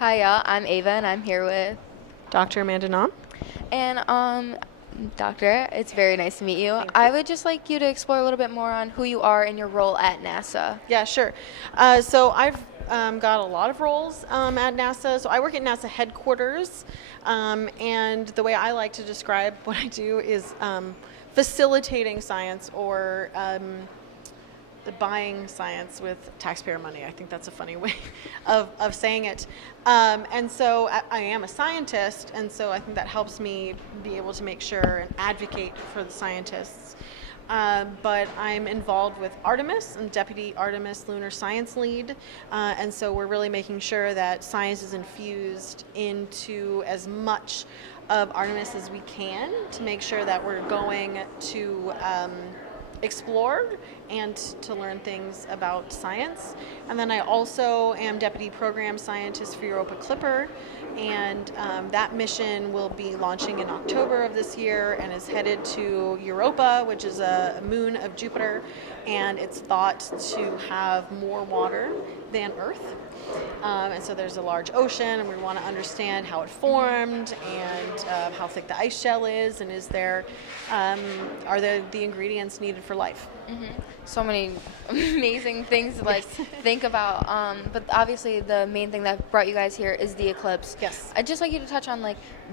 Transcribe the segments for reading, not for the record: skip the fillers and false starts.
Hiya, I'm Ava, and I'm here with Dr. Amanda Nahm. and Doctor. It's very nice to meet you. Thank I you. would just like you to explore a little bit more on who you are and your role at NASA. Yeah, sure. So I've got a lot of roles at NASA. So I work at NASA headquarters, and the way I like to describe what I do is facilitating science or buying science with taxpayer money. I think that's a funny way of saying it. And so I am a scientist, and so I think that helps me be able to make sure and advocate for the scientists. But I'm involved with Artemis. I'm Deputy Artemis Lunar Science Lead, and so we're really making sure that science is infused into as much of Artemis as we can to make sure that we're going to explore and to learn things about science. And then I also am Deputy Program Scientist for Europa Clipper, and that mission will be launching in October of this year and is headed to Europa, which is a moon of Jupiter, and it's thought to have more water than Earth. And so there's a large ocean, and we want to understand how it formed and how thick the ice shell is, and are there the ingredients needed for life? So many amazing things to think about. But obviously, the main thing that brought you guys here is the eclipse. Yes. I'd just like you to touch on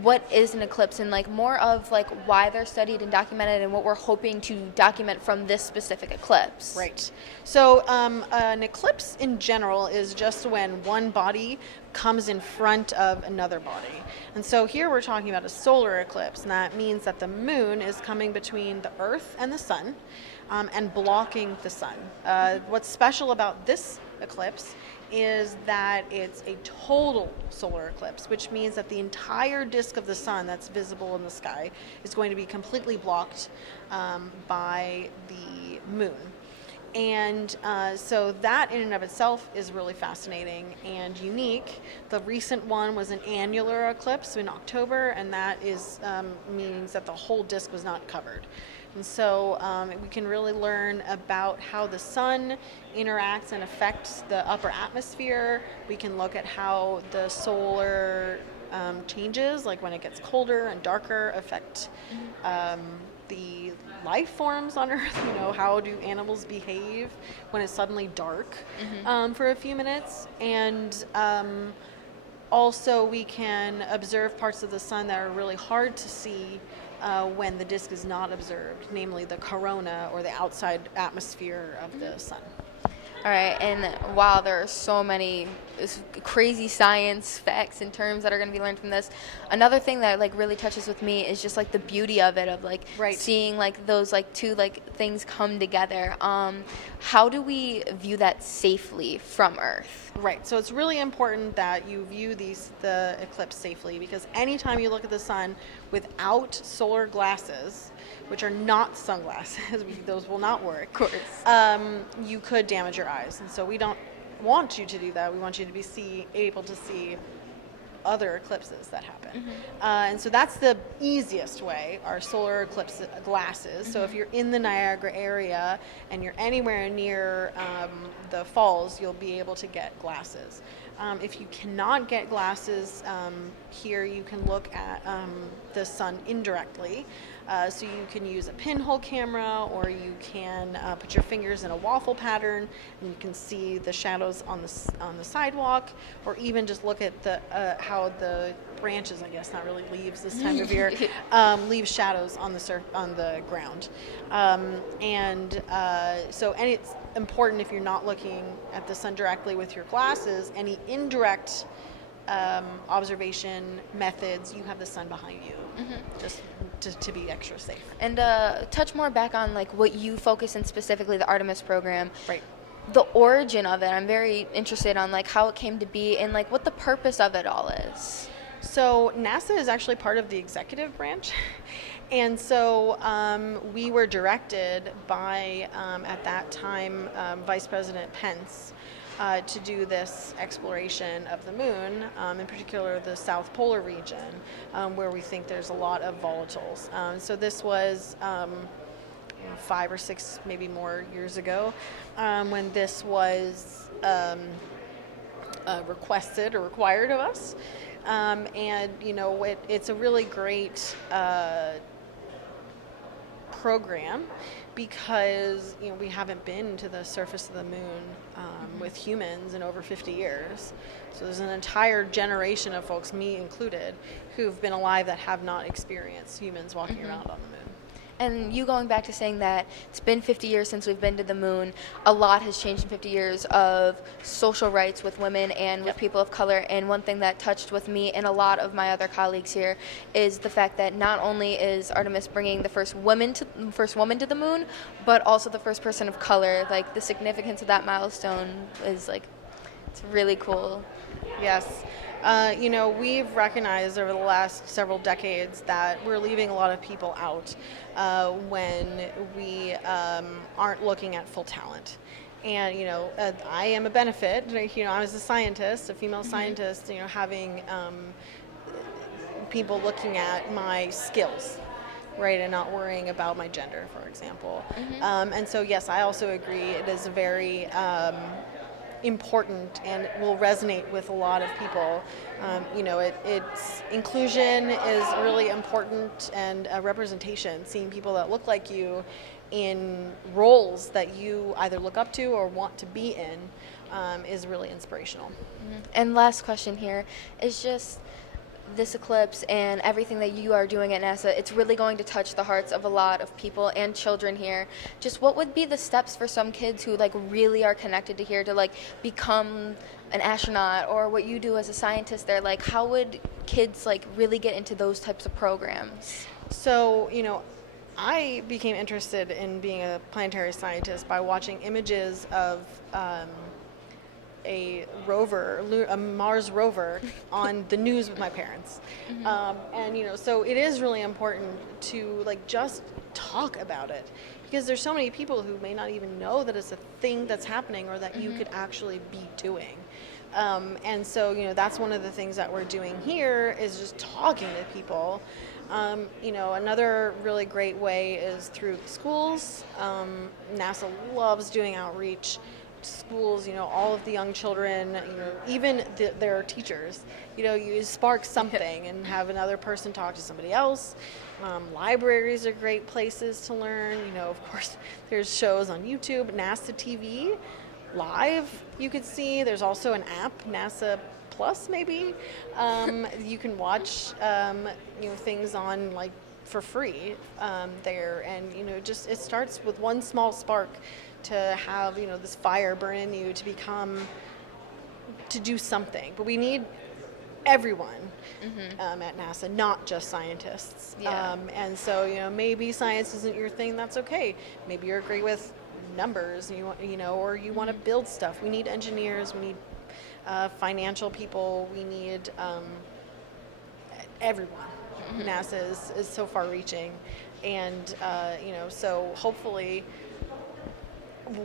what is an eclipse and more of why they're studied and documented and what we're hoping to document from this specific eclipse. Right. So an eclipse in general is just when one body comes in front of another body. And so here we're talking about a solar eclipse, and that means that the moon is coming between the Earth and the sun and blocking the sun. What's special about this eclipse is that it's a total solar eclipse, which means that the entire disk of the sun that's visible in the sky is going to be completely blocked by the moon. And so that in and of itself is really fascinating and unique. The recent one was an annular eclipse in October, and that means that the whole disk was not covered. And so we can really learn about how the sun interacts and affects the upper atmosphere. We can look at how the solar changes, like when it gets colder and darker, affect the life forms on Earth. How do animals behave when it's suddenly dark for a few minutes? And also we can observe parts of the sun that are really hard to see when the disk is not observed, namely the corona, or the outside atmosphere of the sun. All right, and wow, there are so many crazy science facts and terms that are going to be learned from this. Another thing that really touches with me is just the beauty of it, of Right. seeing those two things come together. How do we view that safely from Earth? Right. So it's really important that you view the eclipse safely, because anytime you look at the sun without solar glasses, which are not sunglasses, those will not work. Of course. You could damage your eyes, and so we don't want you to do that. We want you to be able to see other eclipses that happen. And so that's the easiest way, our solar eclipse glasses. So if you're in the Niagara area and you're anywhere near the falls, you'll be able to get glasses. If you cannot get glasses, here you can look at the sun indirectly. So you can use a pinhole camera, or you can put your fingers in a waffle pattern, and you can see the shadows on the sidewalk, or even just look at how the branches, I guess not really leaves this time of year, leave shadows on the ground. And it's important, if you're not looking at the sun directly with your glasses, any indirect observation methods, you have the sun behind you, just to be extra safe. And touch more back on what you focus in, specifically the Artemis program. Right. The origin of it, I'm very interested on how it came to be and what the purpose of it all is. So NASA is actually part of the executive branch. And so we were directed by, at that time, Vice President Pence to do this exploration of the moon, in particular the South Polar region, where we think there's a lot of volatiles. So this was 5 or 6, maybe more years ago, when this was requested or required of us. And it's a really great program because we haven't been to the surface of the moon with humans in over 50 years. So there's an entire generation of folks, me included, who've been alive that have not experienced humans walking around on the moon. And you going back to saying that it's been 50 years since we've been to the moon, a lot has changed in 50 years of social rights with women and with people of color. And one thing that touched with me and a lot of my other colleagues here is the fact that not only is Artemis bringing the first woman to the moon, but also the first person of color. Like, the significance of that milestone is it's really cool. Yes. We've recognized over the last several decades that we're leaving a lot of people out when we aren't looking at full talent. And, I am a benefit. I was a scientist, a female scientist, having people looking at my skills, right, and not worrying about my gender, for example. And so, yes, I also agree. It is a very important and will resonate with a lot of people. It's inclusion is really important, and representation, seeing people that look like you in roles that you either look up to or want to be in, is really inspirational. And last question here is just this eclipse and everything that you are doing at NASA, it's really going to touch the hearts of a lot of people and children here. Just what would be the steps for some kids who really are connected to here to become an astronaut, or what you do as a scientist there? How would kids really get into those types of programs? So, I became interested in being a planetary scientist by watching images of a Mars rover on the news with my parents. So it is really important to just talk about it, because there's so many people who may not even know that it's a thing that's happening or that you could actually be doing. And so, that's one of the things that we're doing here, is just talking to people. Another really great way is through the schools. NASA loves doing outreach. Schools, all of the young children, even their teachers, you spark something and have another person talk to somebody else. Libraries are great places to learn. Of course, there's shows on YouTube, NASA TV, live you could see. There's also an app, NASA Plus maybe. You can watch, things on for free there. And, just it starts with one small spark to have this fire burn in you to do something. But we need everyone at NASA, not just scientists. And so maybe science isn't your thing. That's okay. Maybe you're great with numbers, or you want to build stuff. We need engineers. We need financial people. We need everyone. NASA is so far-reaching, and so hopefully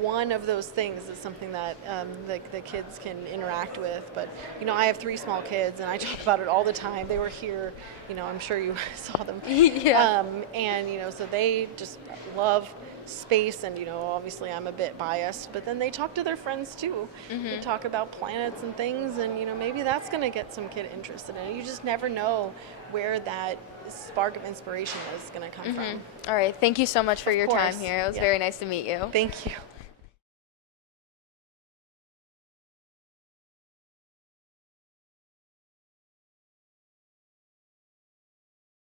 one of those things is something that the kids can interact with. But I have 3 small kids, and I talk about it all the time. They were here, I'm sure you saw them. And so they just love space, and obviously I'm a bit biased, but then they talk to their friends too. They talk about planets and things, and maybe that's going to get some kid interested in it. You just never know where that spark of inspiration is going to come from. All right, thank you so much for your course. time here. It was very nice to meet you. Thank you.